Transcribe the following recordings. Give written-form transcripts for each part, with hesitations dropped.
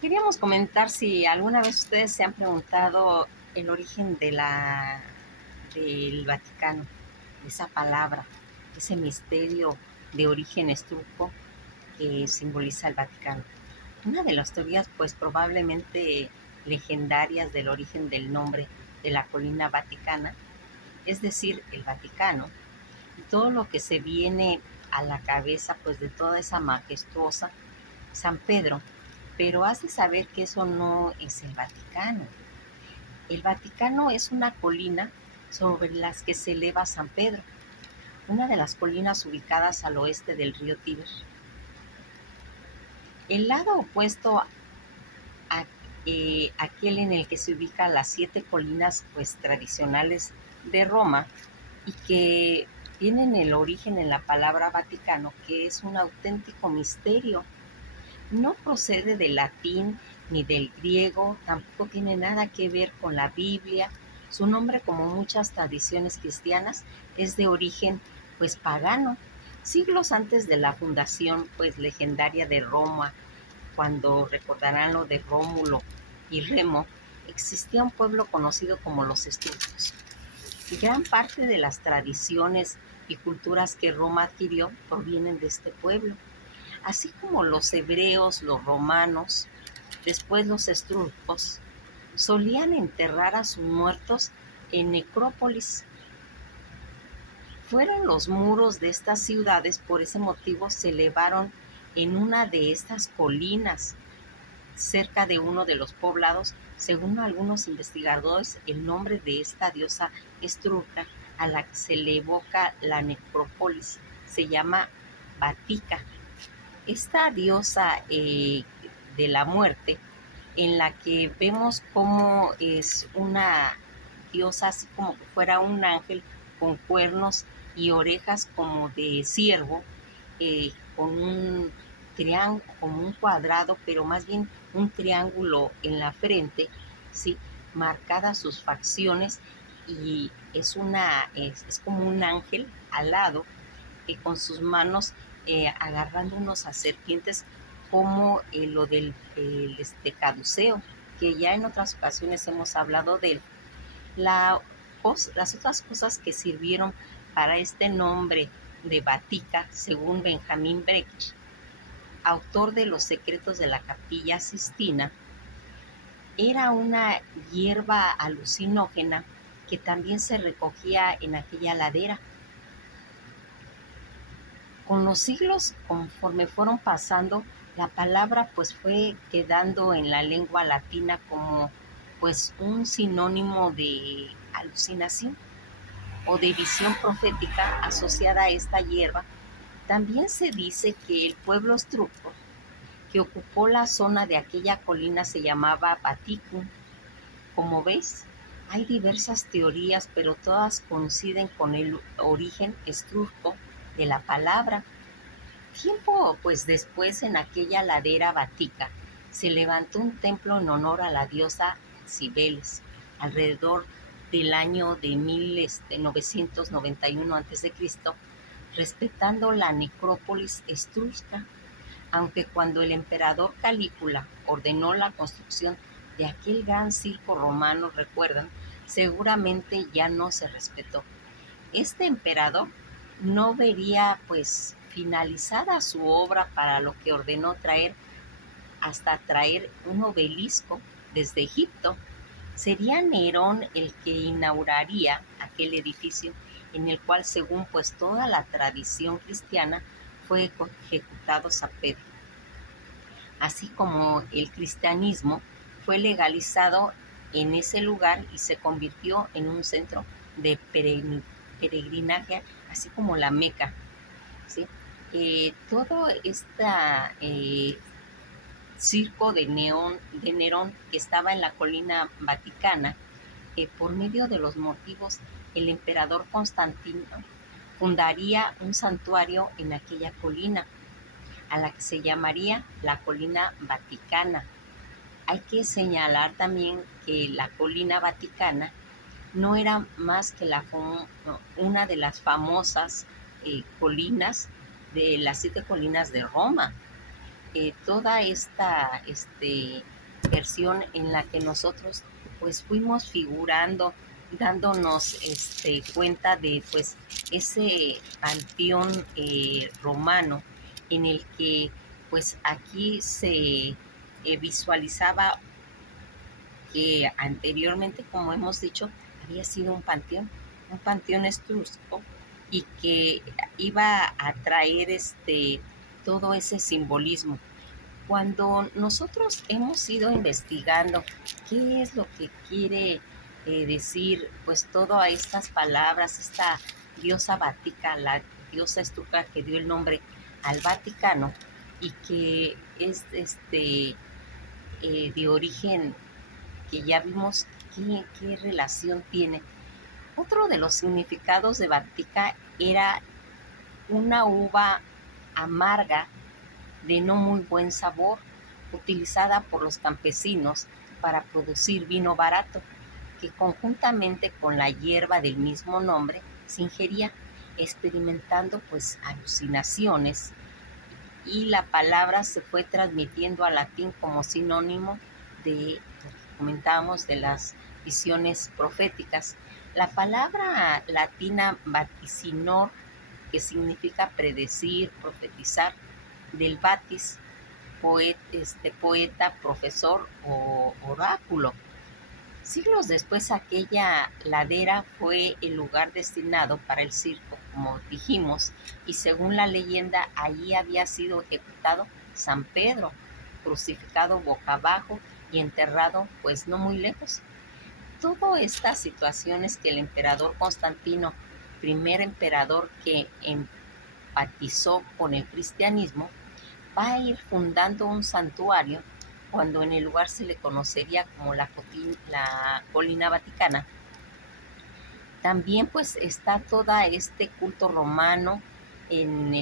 Queríamos comentar si alguna vez ustedes se han preguntado el origen del Vaticano, de esa palabra, ese misterio de origen etrusco que simboliza el Vaticano. Una de las teorías, pues probablemente legendarias del origen del nombre de la colina vaticana, es decir, el Vaticano, y todo lo que se viene a la cabeza, pues de toda esa majestuosa San Pedro, pero has de saber que eso no es el Vaticano. El Vaticano es una colina sobre las que se eleva San Pedro, una de las colinas ubicadas al oeste del río Tíber. El lado opuesto a aquel en el que se ubican las 7 colinas pues tradicionales de Roma y que tienen el origen en la palabra Vaticano, que es un auténtico misterio. No procede del latín ni del griego, tampoco tiene nada que ver con la Biblia. Su nombre, como muchas tradiciones cristianas, es de origen pues pagano. Siglos antes de la fundación pues legendaria de Roma, cuando recordarán lo de Rómulo y Remo, existía un pueblo conocido como los etruscos. Y gran parte de las tradiciones y culturas que Roma adquirió provienen de este pueblo, así como los hebreos, los romanos, después los etruscos, solían enterrar a sus muertos en necrópolis. Fueron los muros de estas ciudades, por ese motivo se elevaron en una de estas colinas, cerca de uno de los poblados. Según algunos investigadores, el nombre de esta diosa etrusca a la que se le evoca la necrópolis se llama Batica. Esta diosa de la muerte, en la que vemos cómo es una diosa así como que fuera un ángel con cuernos y orejas como de ciervo, con un triángulo, como un cuadrado, pero más bien un triángulo en la frente, ¿sí? Marcadas sus facciones, y es como un ángel alado, con sus manos agarrándonos a serpientes, como lo del caduceo, que ya en otras ocasiones hemos hablado de él. La, las otras cosas que sirvieron para este nombre de Batica, según Benjamín Brecht, autor de Los secretos de la Capilla Sistina, era una hierba alucinógena que también se recogía en aquella ladera. Con los siglos, conforme fueron pasando, la palabra pues fue quedando en la lengua latina como pues un sinónimo de alucinación o de visión profética asociada a esta hierba. También se dice que el pueblo etrusco que ocupó la zona de aquella colina se llamaba Baticum. Como ves, hay diversas teorías, pero todas coinciden con el origen etrusco de la palabra. Tiempo pues después, en aquella ladera Batica, se levantó un templo en honor a la diosa Cibeles, alrededor del año de 1991 a.C., respetando la necrópolis etrusca, aunque cuando el emperador Calígula ordenó la construcción de aquel gran circo romano, recuerdan, seguramente ya no se respetó. Este emperador no vería pues finalizada su obra, para lo que ordenó traer un obelisco desde Egipto. Sería Nerón el que inauguraría aquel edificio, en el cual, según pues toda la tradición cristiana, fue ejecutado San Pedro. Así como el cristianismo fue legalizado en ese lugar y se convirtió en un centro de peregrinaje, así como la Meca, ¿sí? Todo este circo de Nerón, que estaba en la colina vaticana, por medio de los motivos, el emperador Constantino fundaría un santuario en aquella colina, a la que se llamaría la colina vaticana. Hay que señalar también que la colina vaticana no era más que una de las famosas colinas de las 7 colinas de Roma. toda esta versión en la que nosotros pues fuimos figurando, dándonos cuenta de pues ese panteón romano en el que pues aquí se visualizaba que anteriormente, como hemos dicho, había sido un panteón etrusco, y que iba a traer todo ese simbolismo. Cuando nosotros hemos ido investigando qué es lo que quiere decir pues todas estas palabras, esta diosa Vática, la diosa etrusca que dio el nombre al Vaticano, y que es de origen que ya vimos qué relación tiene. Otro de los significados de Vatica era una uva amarga de no muy buen sabor, utilizada por los campesinos para producir vino barato, que conjuntamente con la hierba del mismo nombre se ingería, experimentando pues alucinaciones, y la palabra se fue transmitiendo al latín como sinónimo de lo que comentábamos de las visiones proféticas. La palabra latina vaticinor, que significa predecir, profetizar, del batis, poeta, profesor o oráculo. Siglos después, aquella ladera fue el lugar destinado para el circo, como dijimos, y según la leyenda, allí había sido ejecutado San Pedro, crucificado boca abajo y enterrado pues no muy lejos. Todas estas situaciones que el emperador Constantino, primer emperador que empatizó con el cristianismo, va a ir fundando un santuario, cuando en el lugar se le conocería como la Colina Vaticana. También pues está todo este culto romano en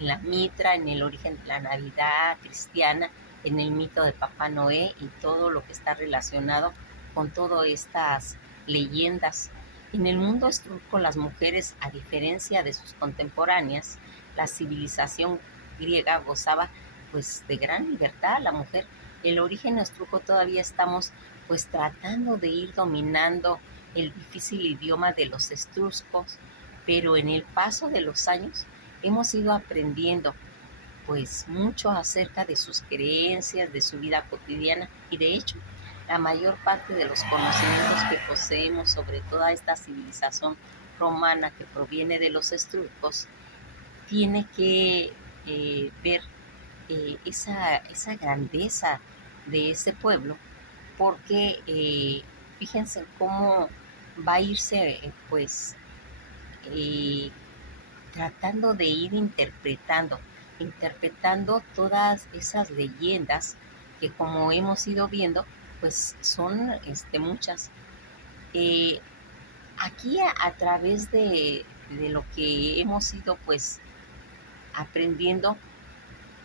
la mitra, en el origen de la Navidad cristiana, en el mito de Papá Noé y todo lo que está relacionado con todas estas leyendas. En el mundo etrusco, las mujeres, a diferencia de sus contemporáneas, la civilización griega gozaba pues de gran libertad. La mujer, el origen etrusco, todavía estamos pues tratando de ir dominando el difícil idioma de los etruscos, pero en el paso de los años hemos ido aprendiendo pues mucho acerca de sus creencias, de su vida cotidiana, y de hecho la mayor parte de los conocimientos que poseemos sobre toda esta civilización romana que proviene de los etruscos tiene que ver esa grandeza de ese pueblo, porque fíjense cómo va a irse eh, tratando de ir interpretando todas esas leyendas que, como hemos ido viendo, pues son muchas. Eh, Aquí a través de lo que hemos ido pues aprendiendo,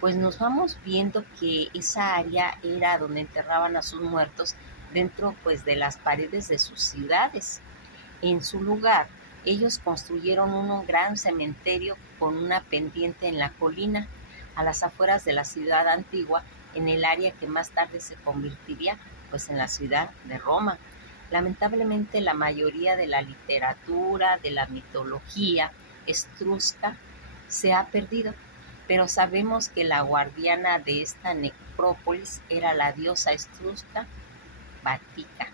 pues nos vamos viendo que esa área era donde enterraban a sus muertos, dentro pues de las paredes de sus ciudades. En su lugar, ellos construyeron un gran cementerio con una pendiente en la colina, a las afueras de la ciudad antigua, en el área que más tarde se convertiría pues en la ciudad de Roma. Lamentablemente, la mayoría de la literatura, de la mitología etrusca se ha perdido, pero sabemos que la guardiana de esta necrópolis era la diosa etrusca Batica,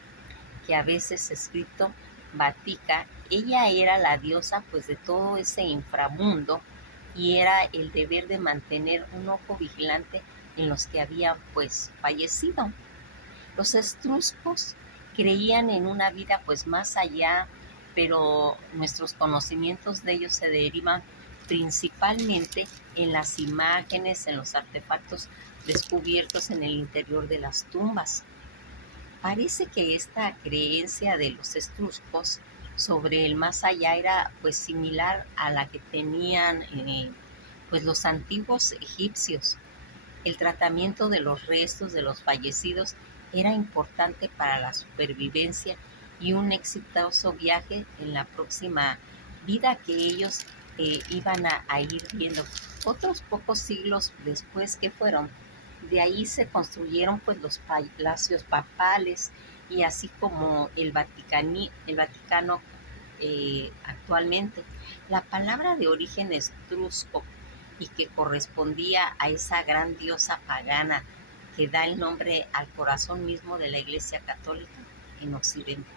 que a veces escrito Batica. Ella era la diosa pues de todo ese inframundo, y era el deber de mantener un ojo vigilante en los que habían pues fallecido. Los etruscos creían en una vida pues más allá, pero nuestros conocimientos de ellos se derivan principalmente en las imágenes, en los artefactos descubiertos en el interior de las tumbas. Parece que esta creencia de los etruscos sobre el más allá era pues similar a la que tenían pues los antiguos egipcios. El tratamiento de los restos de los fallecidos era importante para la supervivencia y un exitoso viaje en la próxima vida que ellos iban a ir viendo. Otros pocos siglos después que fueron, de ahí se construyeron pues los palacios papales y así como el Vaticano actualmente. La palabra de origen etrusco y que correspondía a esa gran diosa pagana que da el nombre al corazón mismo de la Iglesia Católica en Occidente.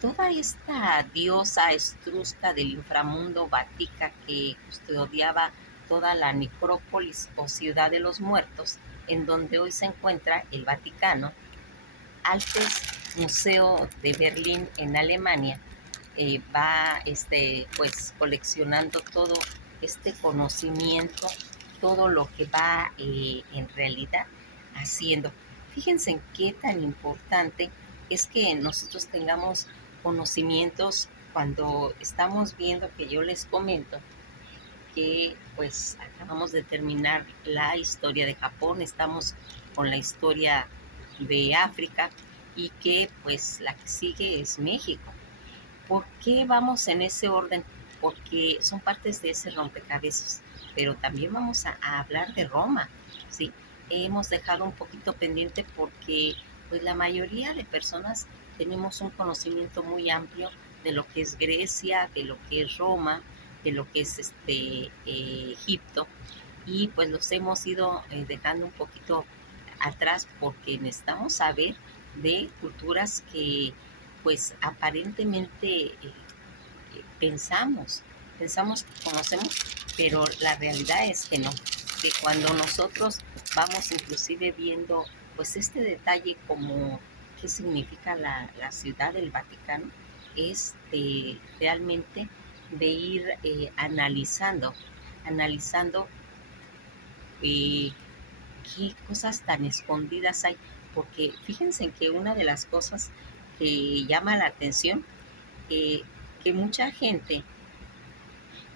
Toda esta diosa etrusca del inframundo Batica que custodiaba toda la necrópolis o ciudad de los muertos, en donde hoy se encuentra el Vaticano, Altes Museo de Berlín en Alemania, va pues coleccionando todo este conocimiento, todo lo que va en realidad haciendo. Fíjense en qué tan importante es que nosotros tengamos conocimientos cuando estamos viendo, que yo les comento que pues acabamos de terminar la historia de Japón, estamos con la historia de África y que pues la que sigue es México. ¿Por qué vamos en ese orden? Porque son partes de ese rompecabezas, pero también vamos a hablar de Roma, ¿sí? Hemos dejado un poquito pendiente porque pues la mayoría de personas tenemos un conocimiento muy amplio de lo que es Grecia, de lo que es Roma, de lo que es Egipto, y pues los hemos ido dejando un poquito atrás porque necesitamos saber de culturas que pues aparentemente pensamos que conocemos, pero la realidad es que no, que cuando nosotros vamos inclusive viendo pues este detalle como qué significa la ciudad del Vaticano, es realmente de ir analizando eh, qué cosas tan escondidas hay, porque fíjense que una de las cosas que llama la atención, eh, que mucha gente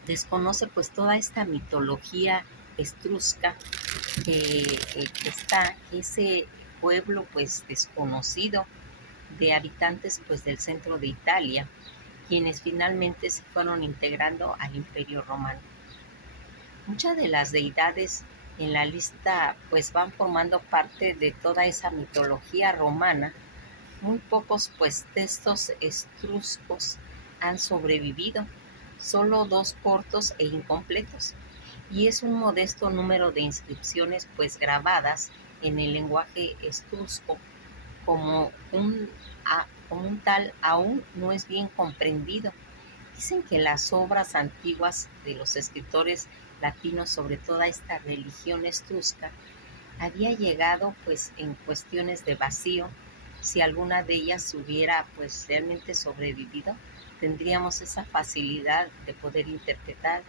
desconoce pues toda esta mitología etrusca que está, ese pueblo pues desconocido de habitantes pues del centro de Italia, quienes finalmente se fueron integrando al Imperio Romano. Muchas de las deidades en la lista pues van formando parte de toda esa mitología romana. Muy pocos pues textos etruscos han sobrevivido, solo 2 cortos e incompletos, y es un modesto número de inscripciones pues grabadas en el lenguaje etrusco, como un tal aún no es bien comprendido. Dicen que las obras antiguas de los escritores latinos sobre toda esta religión etrusca había llegado pues en cuestiones de vacío. Si alguna de ellas hubiera pues realmente sobrevivido, tendríamos esa facilidad de poder interpretar.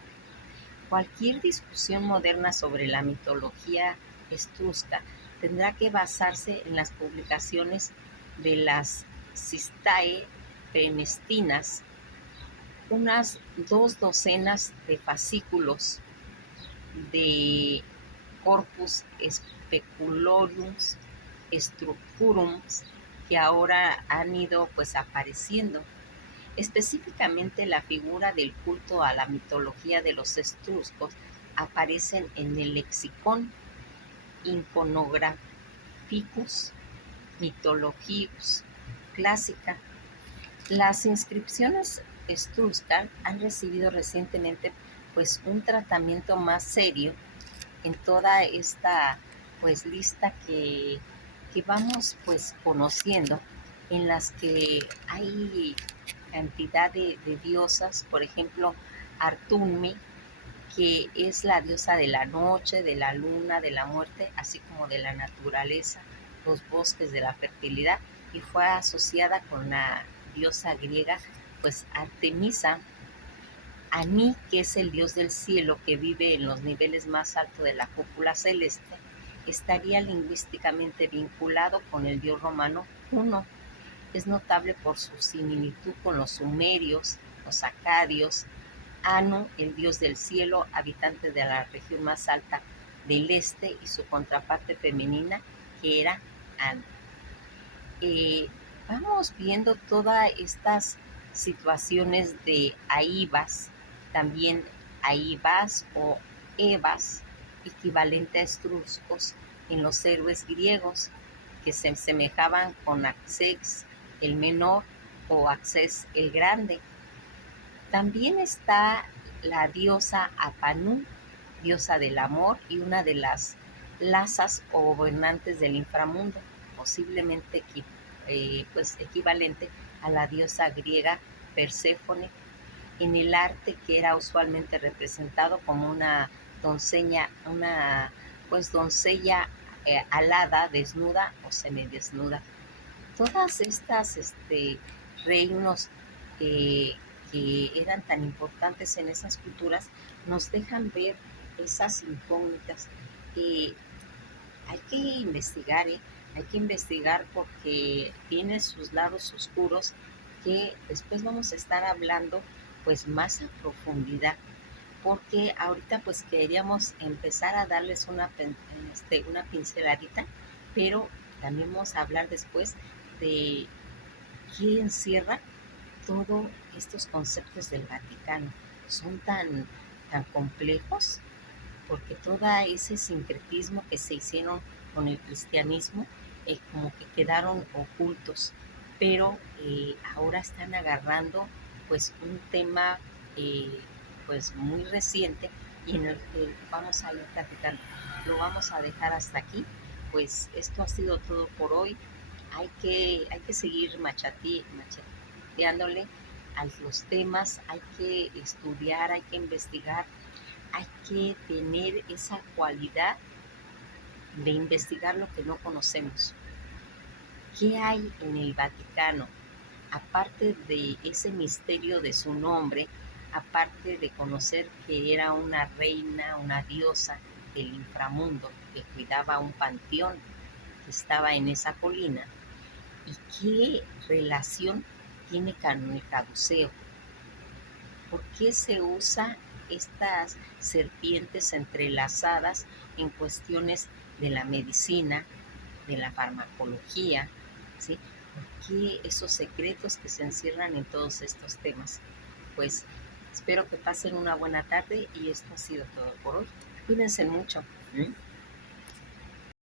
Cualquier discusión moderna sobre la mitología etrusca tendrá que basarse en las publicaciones de las Sistae Premestinas, unas 2 docenas de fascículos de Corpus Speculorum Structurum que ahora han ido pues apareciendo. Específicamente la figura del culto a la mitología de los etruscos aparecen en el Lexicon Iconographicus Mythologius Clásica. Las inscripciones etruscas han recibido recientemente pues un tratamiento más serio en toda esta pues lista que vamos pues conociendo, en las que hay cantidad de diosas, por ejemplo Artunmi, que es la diosa de la noche, de la luna, de la muerte, así como de la naturaleza, los bosques, de la fertilidad, y fue asociada con la diosa griega pues Artemisa. Aní, que es el dios del cielo que vive en los niveles más altos de la cúpula celeste, estaría lingüísticamente vinculado con el dios romano Juno. Es notable por su similitud con los sumerios, los acadios. Anu, el dios del cielo, habitante de la región más alta del este, y su contraparte femenina, que era Anu. Vamos viendo todas estas situaciones de Aivas, también Aivas o Evas, equivalente a etruscos en los héroes griegos, que se semejaban con Axés el menor o Axés el grande. También está la diosa Apanú, diosa del amor y una de las lasas o gobernantes del inframundo, posiblemente pues equivalente a la diosa griega Perséfone, en el arte que era usualmente representado como una doncella, pues doncella alada, desnuda o semidesnuda. Todas estas reinos eh, que eran tan importantes en esas culturas nos dejan ver esas incógnitas. Eh, Hay que investigar, hay que investigar porque tiene sus lados oscuros que después vamos a estar hablando pues más a profundidad, porque ahorita pues queríamos empezar a darles una pinceladita, pero también vamos a hablar después de qué encierra todos estos conceptos del Vaticano. Son tan complejos porque todo ese sincretismo que se hicieron con el cristianismo como que quedaron ocultos, pero ahora están agarrando pues un tema pues muy reciente y en el que vamos a ir platicando. Lo vamos a dejar hasta aquí, pues esto ha sido todo por hoy. Hay que seguir macheteándole a los temas, hay que estudiar, hay que investigar, hay que tener esa cualidad de investigar lo que no conocemos. ¿Qué hay en el Vaticano? Aparte de ese misterio de su nombre, aparte de conocer que era una reina, una diosa del inframundo que cuidaba un panteón que estaba en esa colina, ¿y qué relación tiene con el caduceo? ¿Por qué se usa estas serpientes entrelazadas en cuestiones de la medicina, de la farmacología? ¿Sí? ¿Por qué esos secretos que se encierran en todos estos temas? Pues espero que pasen una buena tarde y esto ha sido todo por hoy. Cuídense mucho.